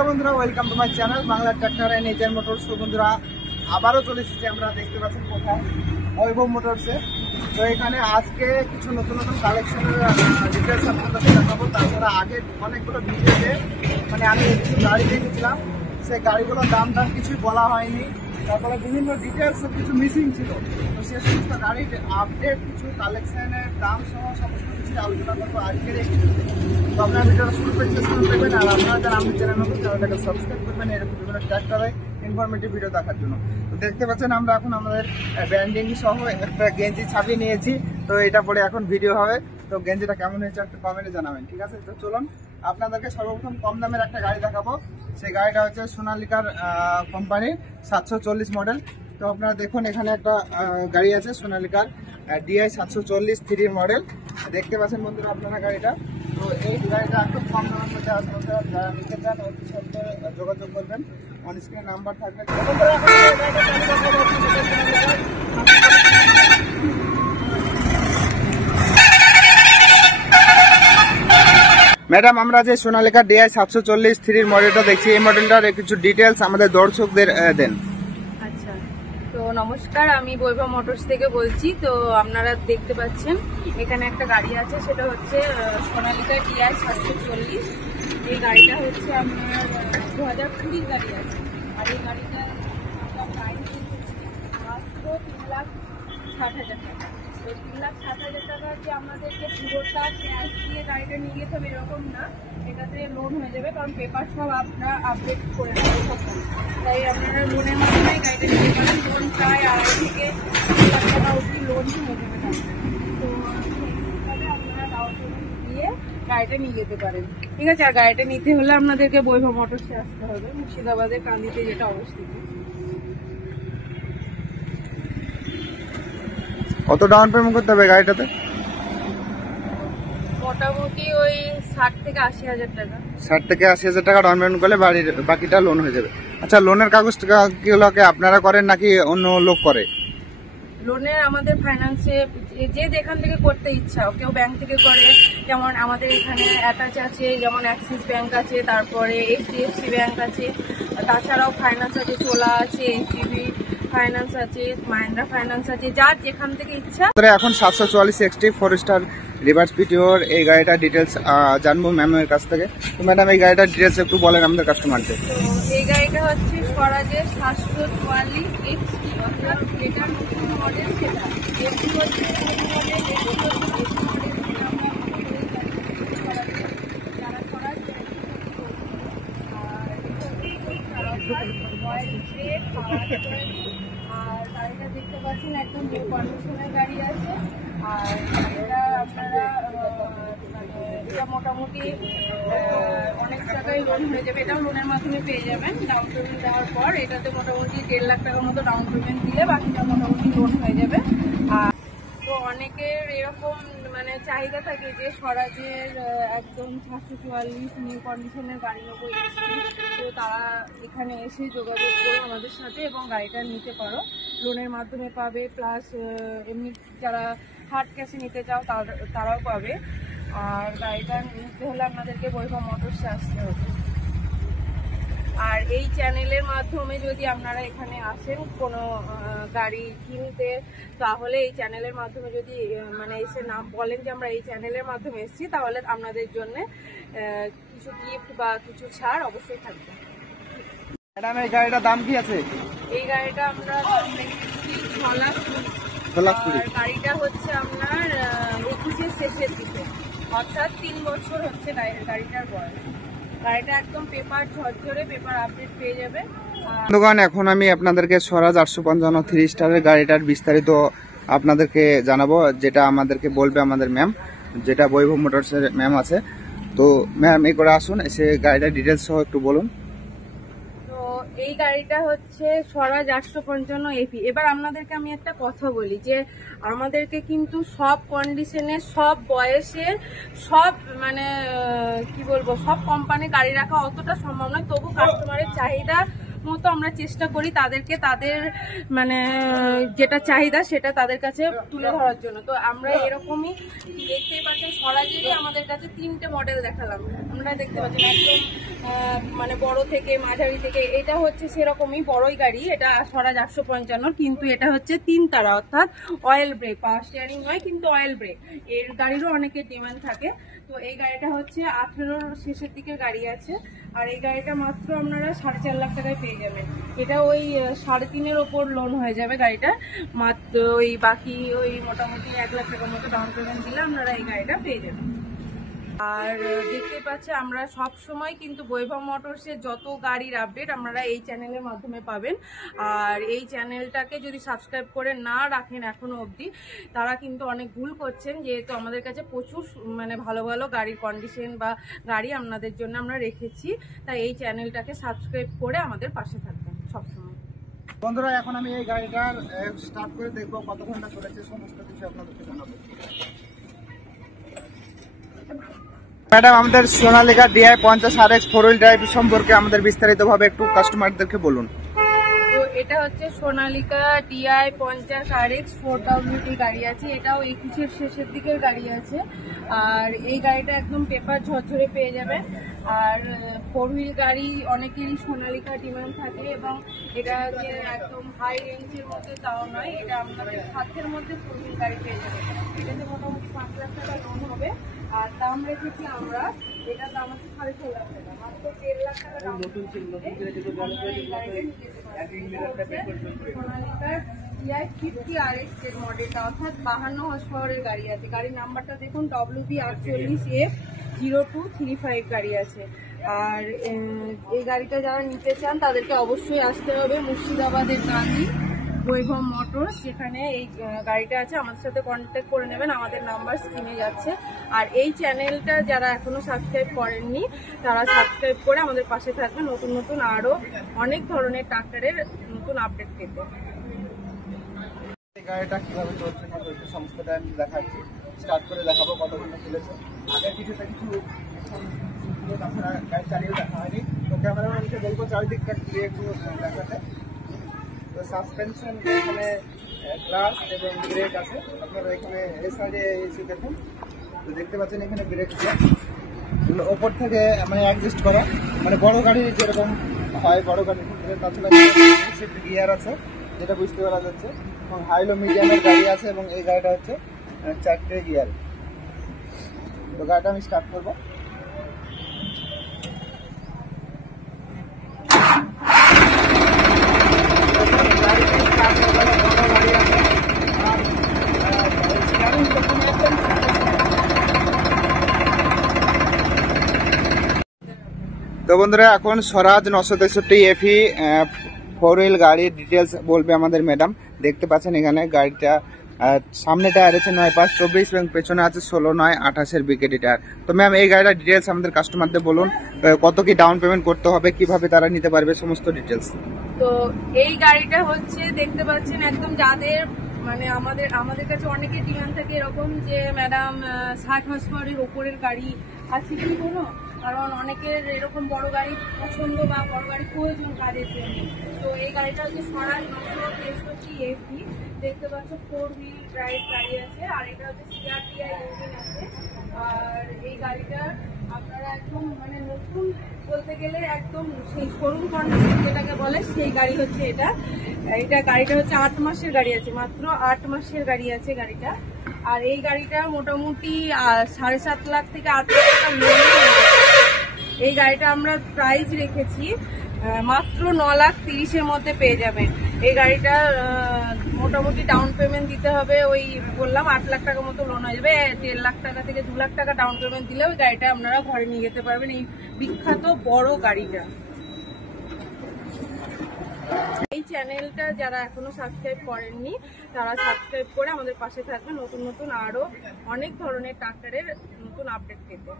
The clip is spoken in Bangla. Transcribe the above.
নমস্কার বন্ধুরা, welcome to my channel Bangla tractor and agent motors. তো বন্ধুরা আবারও চলে এসেছি, আমরা দেখতে পাচ্ছেন কোথায় বৈভব মোটরসে। তো এখানে আজকে কিছু নতুন নতুন কালেকশনের ডিটেলস আপনাদের দেখাবো। তাছাড়া আগে অনেকগুলো ভিডিওতে আমি কিছু গাড়ি দেখেছিলাম, সেই গাড়িগুলোর দাম কিছুই বলা হয়নি। তারপরে বিভিন্ন ডিটেলস কিছু মিসিং ছিল, তো সে সমস্ত গাড়ির আপডেট কিছু কালেকশনের দাম সহ সমস্ত কিছু আলোচনা করবো আজকের এই ভিডিওতে। তো আপনারা ভিডিওটা শুরু করে শেষ করে দেবেন, আর আপনারা যারা আমাদের চ্যানেল নতুন চ্যানেলটাকে সাবস্ক্রাইব করবেন এরকম বিভিন্ন ট্র্যাক্টরে ইনফরমেটিভ ভিডিও দেখার জন্য। তো দেখতে পাচ্ছেন আমরা এখন আমাদের ব্র্যান্ডিং সহ একটা গেঞ্জি ছাপিয়ে নিয়েছি, তো এটা পরে এখন ভিডিও হবে। তো গেঞ্জিটা কেমন হয়েছে একটু কমেন্টে জানাবেন, ঠিক আছে? তো চলুন আপনাদেরকে সর্বপ্রথম কম দামের একটা গাড়ি দেখাবো। সেই গাড়িটা হচ্ছে সোনালিকার কোম্পানির 740 মডেল। তো আপনারা দেখুন এখানে একটা গাড়ি আছে সোনালিকার DI 740 3 মডেল, দেখতে পাচ্ছেন বন্ধুরা আপনারা গাড়িটা। তো এই গাড়িটা একদম কম দামের মধ্যে আছে, যারা নিতে চান অতি সত্ত্বর যোগাযোগ করবেন, অন স্ক্রিনে নাম্বার থাকবে। ম্যাডাম, আমরা যে সোনালিকা DI 740 3 মডেলটা দেখছি, এই মডেলটার কিছু ডিটেলস আমাদের দর্শকদের দেন। আচ্ছা, তো নমস্কার, আমি বৈভব মোটরস থেকে বলছি। তো আপনারা দেখতে পাচ্ছেন এখানে একটা গাড়ি আছে, সেটা হচ্ছে সোনালিকা DI 740। এই গাড়িটা হচ্ছে আপনার 2020 গাড়ি আছে, আর এই গাড়িটা প্রাইস মাত্র 3,60,000 টাকা। তো 3,60,000 টাকা যে আমাদেরকে পুরোটা ক্যাশ দিয়ে গাড়িটা নিয়ে যেতে হবে এরকম না, এটাতে লোন হয়ে যাবে, কারণ পেপার সব আপনারা আপডেট করে নেবেন সব। তাই আপনারা লোনের মাধ্যমে গাড়িটা নিতে পারেন। লোন প্রায় 2.5 থেকে 3 লাখ টাকা অবধি লোন হয়ে যাবে। তো সেইভাবে আপনারা ডাউন পেমেন্ট দিয়ে গাড়িটা নিয়ে যেতে পারেন, ঠিক আছে? আর গাড়িটা নিতে হলে আপনাদেরকে বৈভব মোটরসে আসতে হবে, মুর্শিদাবাদের কান্দিতে যেটা অবস্থিত। কত ডাউন পেমেন্ট করতে হবে গাড়িটাতে? মোটামুটি ওই 60 থেকে 80,000 টাকা। 60 থেকে 80,000 টাকা ডাউন পেমেন্ট করলে বাড়ির বাকিটা লোন হয়ে যাবে। আচ্ছা, লোনের কাগজগুলোকে আপনারা করেন নাকি অন্য লোক করে? লোনের আমাদের ফাইন্যান্সে যে যেখান থেকে করতে ইচ্ছা, কেউ ব্যাংক থেকে করে, যেমন আমাদের এখানে অ্যাটাচ আছে, যেমন অ্যাক্সিস ব্যাংক আছে, তারপরে HDFC ব্যাংক আছে, তাছাড়াও ফাইন্যান্স আছে, চোলা আছে, HDB ফাইন্যান্স আছে, মাহিন্দ্রা ফাইন্যান্স আছে, যার যেখান থেকে ইচ্ছা। এখন 744 XT 4 স্টার রিভার্স পিটিওর এই গাড়িটার ডিটেলস জানবো ম্যামের কাছ থেকে। তো ম্যাডাম, এই গাড়িটার ডিটেলস একটু বলেন আমাদের কাস্টমারদের। তো এই গাড়িটা হচ্ছে স্বরাজের 744 XT, অর্থাৎ যেটা নতুন মডেল সেটা। এটি হচ্ছে আর গাড়িটা দেখতে পাচ্ছেন একদম নিউ কন্ডিশনের গাড়ি আছে। আর এটা আপনারা এটা মোটামুটি অনেক টাকায় লোন হয়ে যাবে, এটাও লোনের মাধ্যমে পেয়ে যাবেন ডাউন পেমেন্ট দেওয়ার পর। এটাতে মোটামুটি 1.5 লাখ টাকার মতো ডাউন পেমেন্ট দিলে বাকিটা মোটামুটি লোন হয়ে যাবে। আর তো অনেকের এরকম চাহিদা থাকে যে স্বরাজের একদম 744 নিউ কন্ডিশনের গাড়ি নেবো, তো তারা এখানে এসে যোগাযোগ করে আমাদের সাথে এবং গাড়িটা নিতে পারো, লোনের মাধ্যমে পাবে, প্লাস এমনি যারা হার্ড ক্যাশে নিতে চাও তারাও পাবে। আর গাড়িটা নিতে হলে আপনাদেরকে বৈভব মোটরসে আসতে হবে। আর এই চ্যানেলের মাধ্যমে যদি আপনারা এখানে আসেন কোনো গাড়ি কিনতে, তাহলে এই চ্যানেলের মাধ্যমে যদি এসে নাম বলেন যে আমরা এই চ্যানেলের মাধ্যমে এসেছি, তাহলে আপনাদের জন্য কিছু গিফট বা কিছু ছাড় অবশ্যই থাকবে। ম্যাডাম, এই গাড়িটার দাম কি আছে? এই গাড়িটা আমরা 6 লাখ। গাড়িটা হচ্ছে আপনার 21-এর শেষের দিকে, অর্থাৎ 3 বছর হচ্ছে গাড়িটার বয়স। গাড়িটা একদম পেপার ঝরঝরে, পেপার আপডেট পেয়ে যাবে। বন্ধুগণ, এখন আমি আপনাদেরকে স্বরাজ 855 3 স্টারের গাড়িটার বিস্তারিত আপনাদেরকে জানাবো, যেটা আমাদেরকে বলবে আমাদের ম্যাম, যেটা বৈভব মোটরসের ম্যাম আছে। তো ম্যাম, এই করে আসুন, এসে গাড়িটার ডিটেলস সহ একটু বলুন। এই গাড়িটা হচ্ছে স্বরাজ 855 এপি। এবার আপনাদেরকে আমি একটা কথা বলি যে আমাদেরকে কিন্তু সব কন্ডিশনে, সব বয়সের, সব কি বলবো, সব কোম্পানি গাড়ি রাখা অতটা সম্ভব নয়। তবু কাস্টমারের চাহিদা মতো আমরা চেষ্টা করি তাদেরকে তাদের মানে যেটা চাহিদা সেটা তাদের কাছে তুলে ধরার জন্য। তো আমরা এরকমই দেখতেই পাচ্ছেন, স্বরাজেরই আমাদের কাছে 3টে মডেল দেখালাম। আমরা দেখতে পাচ্ছেন একদম মানে বড় থেকে মাঝারি থেকে, এটা হচ্ছে সেরকমই বড়ই গাড়ি, এটা স্বরাজ 855, কিন্তু এটা হচ্ছে 3 তারা, অর্থাৎ অয়েল ব্রেক, পাওয়ার স্টিয়ারিং নয় কিন্তু অয়েল ব্রেক। এর গাড়িরও অনেকের ডিমান্ড থাকে। তো এই গাড়িটা হচ্ছে 18-র শেষের দিকের গাড়ি আছে, আর এই গাড়িটা মাত্র আপনারা 4.5 লাখ টাকায় পেয়ে যাবেন। এটা ওই 3.5-এর ওপর লোন হয়ে যাবে গাড়িটা, মাত্র ওই বাকি ওই মোটামুটি 1 লাখ টাকার মতো ডাউন পেমেন্ট দিলে আপনারা এই গাড়িটা পেয়ে যাবেন। আর দেখতেই পাচ্ছি আমরা সব সময় কিন্তু বৈভব মোটরসের যত গাড়ির আপডেট আপনারা এই চ্যানেলের মাধ্যমে পাবেন। আর এই চ্যানেলটাকে যদি সাবস্ক্রাইব করে না রাখেন এখনো অবধি, তারা কিন্তু অনেক ভুল করছেন, যেহেতু আমাদের কাছে প্রচুর মানে ভালো ভালো গাড়ির কন্ডিশন বা গাড়ি আপনাদের জন্য আমরা রেখেছি। তাই এই চ্যানেলটাকে সাবস্ক্রাইব করে আমাদের পাশে থাকবেন সবসময়। বন্ধুরা, এখন আমি এই গাড়িটার স্টার্ট করে দেখবো কত ঘন্টা চলেছে, সমস্ত কিছু আপনাদেরকে জানাবো। ম্যাডাম, আমাদের Sonalika DI 50 RX 4 wheel drive সম্পর্কে আমাদের বিস্তারিতভাবে একটু কাস্টমারদেরকে বলুন। তো এটা হচ্ছে সোনালিকা DI 50 RX 4WD গাড়ি আছে, এটাও 21-এর শেষের দিকের গাড়ি আছে। আর এই গাড়িটা একদম পেপার ঝরঝরে পেয়ে যাবেন। আর 4 হুইল গাড়ি অনেকেরই সোনালিকা ডিমান্ড থাকে, এবং এটা যে একদম হাই রেঞ্জের মধ্যে তাও নয়, এটা আপনাদের সাধ্যের মধ্যে 4 হুইল গাড়ি পেয়ে যাবেন। এটাতে মোটামুটি 5 লাখ টাকা লোন হবে। আর দাম রেখেছি আমরা, এটার দাম হচ্ছে 6.5 লাখ টাকা, মাত্র 1.5 লাখ টাকা দাম। সোনালিকার DI 50 RX এর মডেলটা, অর্থাৎ 52 হর্স পাওয়ারের গাড়ি আছে। গাড়ির নাম্বারটা দেখুন, WB 48F0235 গাড়ি আছে। আর এই গাড়িটা যারা নিতে চান তাদেরকে অবশ্যই আসতে হবে মুর্শিদাবাদের গান্ধী বৈভব মোটরস, যেখানে এই গাড়িটা আছে। আমাদের সাথে কন্ট্যাক্ট করে নেবেন, আমাদের নাম্বার স্ক্রিনে যাচ্ছে। আর এই চ্যানেলটা যারা এখনো সাবস্ক্রাইব করেননি তারা সাবস্ক্রাইব করে আমাদের পাশে থাকবেন, নতুন নতুন আরো অনেক ধরনের ট্রাক্টরের নতুন আপডেট পেতে। এই গাড়িটা কিভাবে চলছে না চলছে সমস্তটা আমি দেখাচ্ছি, স্টার্ট করে দেখাবো কত ঘন্টা চলেছে। আগে কিছুটা কিছু তাছাড়া গাড়ি চালিয়ে দেখা হয়নি, তো ক্যামেরাম্যানকে বলবো চারিদিকটা ঘুরিয়ে একটু দেখাতে। তো সাসপেনশন এখানে গ্লাস এবং ব্রেক আছে, আপনারা এখানে এই সাইডে এসে দেখুন, তো দেখতে পাচ্ছেন এখানে ব্রেক আছে, ওপর থেকে মানে অ্যাডজাস্ট করা, মানে বড় গাড়ি যেরকম হয় বড় গাড়ির ক্ষেত্রে। তাছাড়া গিয়ার আছে যেটা বুঝতে পারা যাচ্ছে, এবং হাইলো মিডিয়ামের গাড়ি আছে, এবং এই গাড়িটা হচ্ছে 4টে গিয়ার। তো গাড়িটা আমি স্টার্ট করবো। তো বন্ধুরা, এখন স্বরাজ 963 FE 4 হুইল গাড়ির ডিটেলস বলবে আমাদের ম্যাডাম। দেখতে পাচ্ছেন এখানে গাড়িটা সামনে টায়ার আছে 9/5/24 এবং পেছনে আছে 16/9/28 বিকেডি টায়ার। তো ম্যাম, এই গাড়িটার ডিটেলস আমাদের কাস্টমারদের বলুন, কত কি ডাউন পেমেন্ট করতে হবে, কিভাবে তারা নিতে পারবে, সমস্ত ডিটেলস। তো এই গাড়িটা হচ্ছে দেখতে পাচ্ছেন একদম যাদের মানে আমাদের কাছে অনেকের ডিমান্ড থাকে এরকম যে ম্যাডাম 60 হর্স পাওয়ারের ওপরের গাড়ি আছে কি কোনো, কারণ অনেকের এরকম বড় গাড়ি পছন্দ বা বড় গাড়ি প্রয়োজন কাজের জন্য। তো এই গাড়িটা হচ্ছে স্বরাজ 963 FE, দেখতে পাচ্ছ 4 হুইল ড্রাইভ গাড়ি আছে। আর এটা হচ্ছে CRTI ইঞ্জিন আছে। আর এই গাড়িটা আপনারা একদম মানে নতুন বলতে গেলে একদম সেই শোরুম কন্ডিশন যেটাকে বলে সেই গাড়ি হচ্ছে এটা। গাড়িটা হচ্ছে 8 মাসের গাড়ি আছে, মাত্র 8 মাসের গাড়ি আছে গাড়িটা। আর এই গাড়িটা মোটামুটি 7.5 লাখ থেকে 8 লাখ টাকা লোন। এই গাড়িটা আমরা প্রাইস রেখেছি মাত্র 9,30,000-এর মধ্যে পেয়ে যাবেন। এই গাড়িটা মোটামুটি ডাউন পেমেন্ট দিতে হবে, ওই বললাম 8 লাখ টাকা মতো লোন হয়ে যাবে। 1.5 লাখ টাকা থেকে 2 লাখ টাকা ডাউন পেমেন্ট দিলে ওই গাড়িটা আপনারা ঘরে নিয়ে যেতে পারবেন, এই বিখ্যাত বড় গাড়িটা। এই চ্যানেলটা যারা এখনো সাবস্ক্রাইব করেননি তারা সাবস্ক্রাইব করে আমাদের পাশে থাকবেন, নতুন নতুন আরো অনেক ধরনের ট্রাক্টরের নতুন আপডেট পেতে।